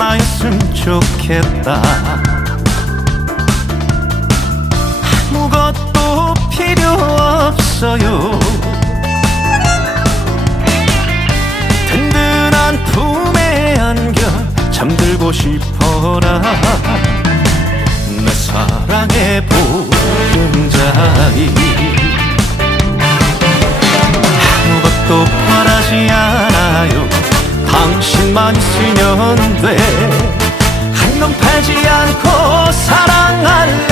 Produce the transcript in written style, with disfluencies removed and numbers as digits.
나였으면 좋겠다. 아무것도 필요 없어요. 든든한 품에 안겨 잠들고 싶어라. 내 사랑의 보금자리. 아무것도 바라지 않아요. 당신만 있으면 돼. 한 놈 팔지 않고 사랑할래.